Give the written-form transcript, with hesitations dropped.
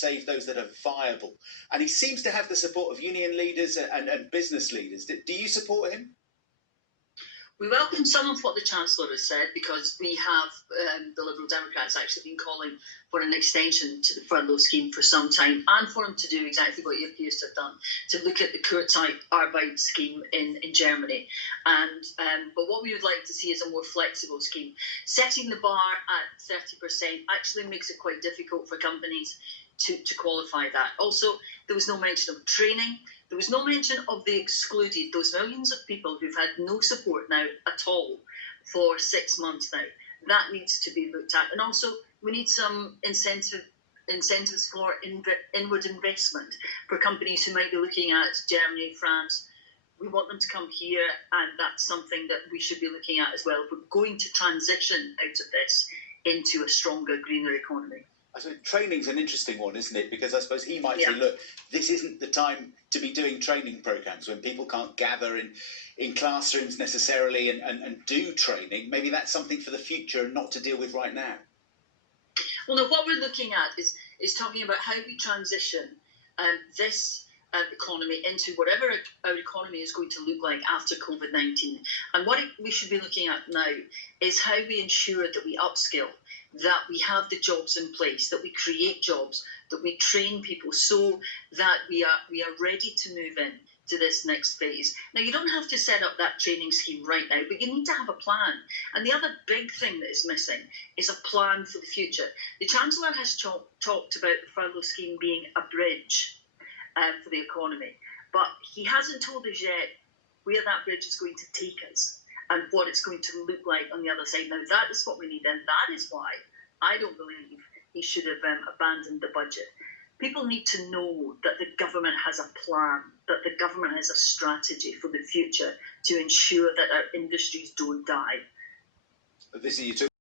save those that are viable. And he seems to have the support of union leaders and business leaders. Do you support him? We welcome some of what the Chancellor has said, because we have, the Liberal Democrats, actually been calling for an extension to the furlough scheme for some time, and for him to do exactly what he appears to have done, to look at the Kurzarbeit scheme in Germany. But what we would like to see is a more flexible scheme. Setting the bar at 30% actually makes it quite difficult for companies to qualify that. Also, there was no mention of training. There was no mention of the excluded, those millions of people who've had no support now at all for 6 months now. That needs to be looked at. And also, we need some incentives for inward investment for companies who might be looking at Germany, France. We want them to come here, and that's something that we should be looking at as well. We're going to transition out of this into a stronger, greener economy. So training's an interesting one, isn't it? Because I suppose he might say, look, this isn't the time to be doing training programs when people can't gather in classrooms necessarily and do training. Maybe that's something for the future and not to deal with right now. Well, no, what we're looking at is talking about how we transition this economy into whatever our economy is going to look like after COVID-19. And what we should be looking at now is how we ensure that we upskill, that we have the jobs in place, that we create jobs, that we train people so that we are ready to move in to this next phase. Now, you don't have to set up that training scheme right now, but you need to have a plan. And the other big thing that is missing is a plan for the future. The Chancellor has talked about the furlough scheme being a bridge for the economy, but he hasn't told us yet where that bridge is going to take us and what it's going to look like on the other side. Now, that is what we need, and that is why I don't believe he should have abandoned the budget. People need to know that the government has a plan, that the government has a strategy for the future to ensure that our industries don't die. This is